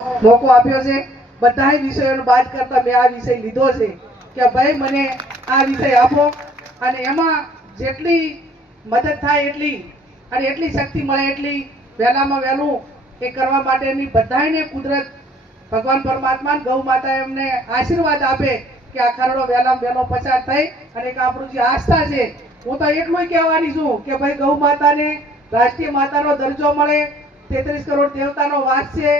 મોકો આપ્યો છે। બધા વિષયોને બાદ કરતા મેં આ વિષય લીધો છે કે ભાઈ મને આ વિષય આપો અને એમાં જેટલી મદદ થાય એટલી અને એટલી શક્તિ મળે એટલી વહેલામાં વહેલું એ કરવા માટેની બધાને કુદરત ભગવાન પરમાત્મા ગૌ માતા એમને આશીર્વાદ આપે કે આ ખરડો વહેલામાં વહેલો પસાર થઈ અને એક આપણું જે આસ્થા છે, હું તો એટલું કહેવાની છું કે ભાઈ ગૌ માતાને રાષ્ટ્રીય માતાનો દરજ્જો મળે। 33 કરોડ દેવતાનો વાસ છે,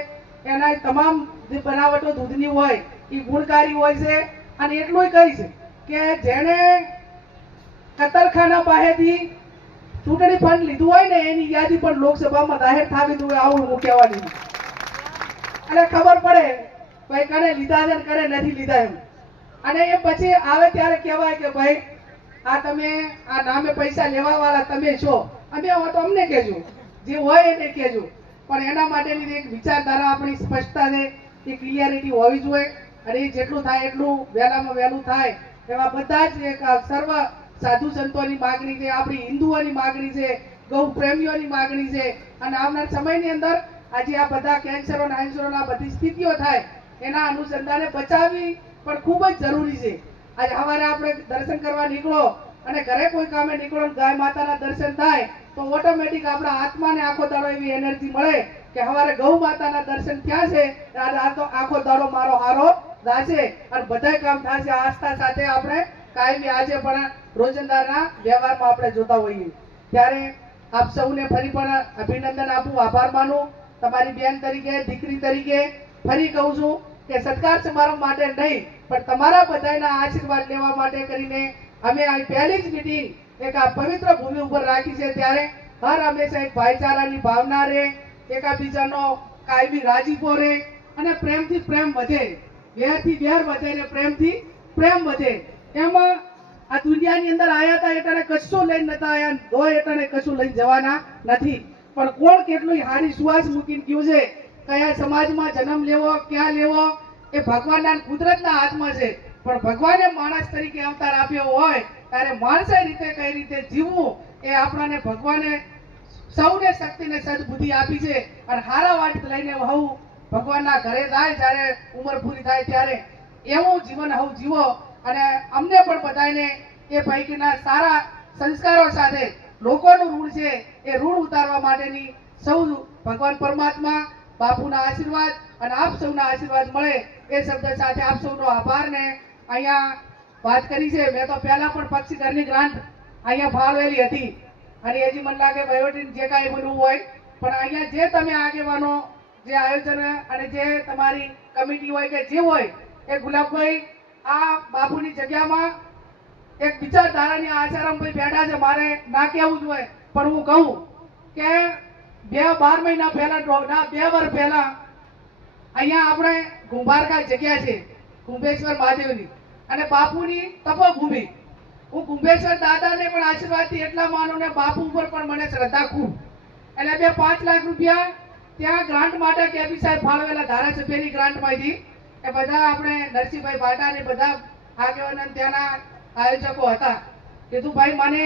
એના તમામ જે બનાવટો દૂધની હોય એ ગુણકારી હોય છે। અને એટલું કહીશ કે જેણે કતરખાના પાસેથી ચૂંટણી ફંડ લીધું હોય ને એની યાદી પણ લોકસભામાં જાહેર થવી જોઈએ, આવું હું કહેવાની અને ખબર પડે ભાઈ કને લીધા છે કને નથી લીધા એમ। અને એ પછી આવે ત્યારે કહેવાય કે ભાઈ આ તમે આ નામે પૈસા લેવા વાળા તમે છો, અમે હો તો અમને કહેજો, જે હોય એને કહેજો, પણ એના માટેની એક વિચારધારા આપણી સ્પષ્ટતા છે, એ ક્લિયરિટી હોવી જોઈએ। અને એ જેટલું થાય એટલું વહેલામાં વહેલું થાય એવા બધા જ એક સર્વ સાધુ સંતોની માગણી છે, આપણી હિન્દુઓની માગણી છે, ગૌ પ્રેમીઓની માગણી છે। અને આવનાર સમયની અંદર આજે આ બધા કેન્સરો હાન્સરોના બધી સ્થિતિઓ થાય એના અનુસંધાને બચાવવી પણ ખૂબ જ જરૂરી છે। આજે સવારે આપણે દર્શન કરવા નીકળો અને ઘરે કોઈ કામે નીકળો ગાય માતાના દર્શન થાય તો ઓટોમેટિક આપણા આત્માને આખો દાડો એવી એનર્જી મળે કે સવારે ગૌ માતાના દર્શન થયા છે, આ તો આખો દાડો મારો હારો જાશે અને બધાય કામ થશે। આસ્થા સાથે આપણે કાયમી આજે પણ રોજંદાના વ્યવહારમાં આપણે જોતા હોઈએ। ત્યારે આપ સૌને ફરી પણ અભિનંદન આપું, આભાર માનું। તમારી બેન તરીકે, દીકરી તરીકે ફરી કહું છું કે સત્કાર સમારંભ માટે નહીં પણ તમારા બધાના આશીર્વાદ લેવા માટે કરીને અમે આ પહેલી જ મીટિંગ એક આ પવિત્ર ભૂમિ ઉપર રાખી છે। ત્યારે હર હંમેશા એક ભાઈચારાની ભાવના રહે, એકાબીજાનો કાયમી રાજીપો રહે અને પ્રેમથી પ્રેમ વધે, વેરથી વેર વધે ને પ્રેમથી પ્રેમ વધે। એમાં આ દુનિયાની અંદર આયા હતા એટલે કશું લઈને નતા આયા, દોય એટલે કશું લઈને જવાના નથી, પણ કોણ કેટલું હારી સુવાસ મૂકીને ગયું છે, કયા સમાજમાં જન્મ લેવો, ક્યાં લેવો એ ભગવાનના કુદરતના હાથમાં છે। પણ ભગવાને માણસ તરીકે અવતાર આપ્યો હોય ત્યારે માણસે રીતે કઈ રીતે જીવવું એ આપણાને ભગવાને સૌને શક્તિને સદબુદ્ધિ આપી છે। અને હારા વાટ લઈને હવ ભગવાનના ઘરે જાય જ્યારે ઉંમર પૂરી થાય ત્યારે એવું જીવન હવ જીવો અને અમને પણ બધાને એ પૈકીના સારા સંસ્કારો સાથે લોકોનું ઋણ છે એ ઋણ ઉતારવા માટેની સૌ ભગવાન પરમાત્મા બાપુના આશીર્વાદ અને આપ સૌના આશીર્વાદ મળે એ શબ્દ સાથે આપ સૌનો આભાર ને અહીંયા વાત કરી છે। મેં તો પહેલા પણ પક્ષી ઘરની ગ્રાન્ટ અહીંયા ફાળવેલી હતી અને હજી મને લાગે વહીવટી જે કાંઈ બનવું હોય પણ અહીંયા જે તમે આગેવાનો જે આયોજન અને જે તમારી કમિટી હોય કે જે હોય એ ગુલાબભાઈ આ બાપુની જગ્યામાં એક વિચારધારાની આસારામભાઈ બેઠા છે, મારે ના કહેવું જોઈએ પણ હું કહું કે 12 મહિના પહેલા 2 વર્ષ પહેલા અહીંયા આપણે કુંભારકા જગ્યા છે કુંભેશ્વર મહાદેવની અને બાપુની તપોભૂમિ, હું કુંભેશ્વર દાદાને પણ આશીર્વાદથી એટલા માનું ને બાપુ ઉપર પણ મને શ્રદ્ધા ખૂબ, એટલે મેં 5 લાખ રૂપિયા ત્યાં ગ્રાન્ટ માટે કેપી સાહેબ ફાળવેલા ધારાસભ્યની ગ્રાન્ટમાંથી એ બધા આપણે નરસિંહભાઈ ભાટા ને બધા આગેવાનો ત્યાંના આયોજકો હતા। કીધું ભાઈ મને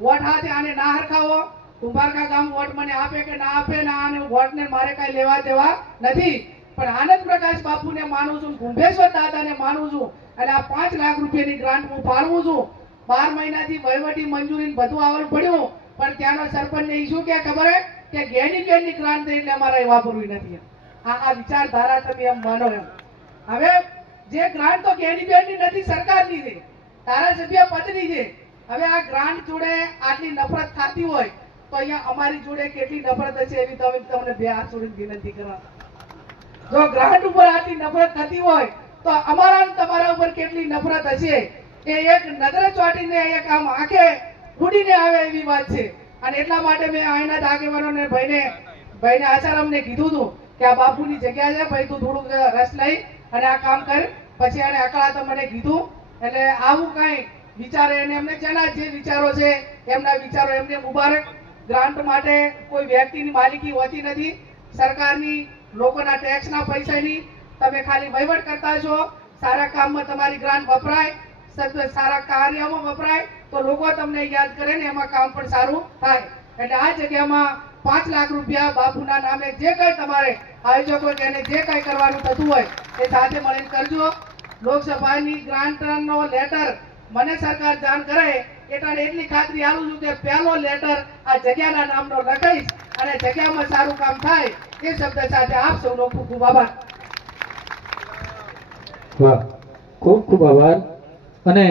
વોટ હાથે આને ના હરખાવો, કુંભારકા ગામ વોટ મને આપે કે ના આપે ના આને વોટને મારે કઈ લેવા દેવા નથી, પણ આનંદ પ્રકાશ બાપુને માનું છું, કુંભેશ્વર દાદાને માનું છું એટલે આ 5 લાખ રૂપિયાની ગ્રાન્ટ હું ફાળવું છું। 12 મહિનાથી વહીવટી મંજૂરી બધું આવવાનું પડ્યું પણ ત્યાંનો સરપંચને શું કે ખબર હે કે ગેની બેનની ગ્રાન્ટ એટલે અમારે વાપરવી નથી। આ વિચારધારા તમે એમ માનો એમ। હવે જે ગ્રાન્ટ તો ગેની બેનની નથી, સરકારની છે, ધારાસભ્ય પદની છે। હવે આ ગ્રાન્ટ જોડે આટલી નફરત થતી હોય તો અહીંયા અમારી જોડે કેટલી નફરત હશે એવી તમને બે હાથ જોડીને વિનંતી કરવા। જો ગ્રાન્ટ ઉપર આટલી નફરત થતી હોય તો અમારા તમારા ઉપર કેટલી નફરત હશે એ એક નજરે ચોટીને એક આમ આંખે ઉડીને આવે એવી વાત છે। અને એટલા માટે મેં અહીંના જ આગેવાનોને ભાઈને આસારામને કીધું હતું કે આ બાપુની જગ્યા છે ભાઈ, તું થોડુંક રસ લઈ અને આ કામ કર। પછી એને અકળાતા મને કીધું એટલે આવું કઈ વિચારે એને એમને જેના જે વિચારો છે એમના વિચારો એમને મુબારક। ગ્રાન્ટ માટે કોઈ વ્યક્તિની માલિકી હોતી નથી, સરકારની લોકોના ટેક્સના પૈસાની તમે ખાલી વહીવટ કરતા છો, સારા કામમાં તમારી ગ્રાન્ટ વપરાય, સારા કાર્યમાં વપરાય તો લોકો તમને યાદ કરે ને એમાં કામ પણ સારું થાય। એટલે આ જગ્યામાં 5 લાખ રૂપિયા બાપુના નામે જે કંઈ તમારે આયોજકો કે એને જે કાંઈ કરવાનું થતું હોય એ સાથે મળીને કરજો. લોકસભાની ગ્રાન્ટનો લેટર મને સરકાર જાણ કરે એટલે એટલી ખાતરી આલું છું કે પહેલો લેટર આ જગ્યાના નામનો લખાઈશ અને જગ્યામાં સારું કામ થાય એ શબ્દ સાથે આપ સૌનો ખૂબ ખૂબ આભાર. વાહ, ખૂબ ખૂબ આભાર. અને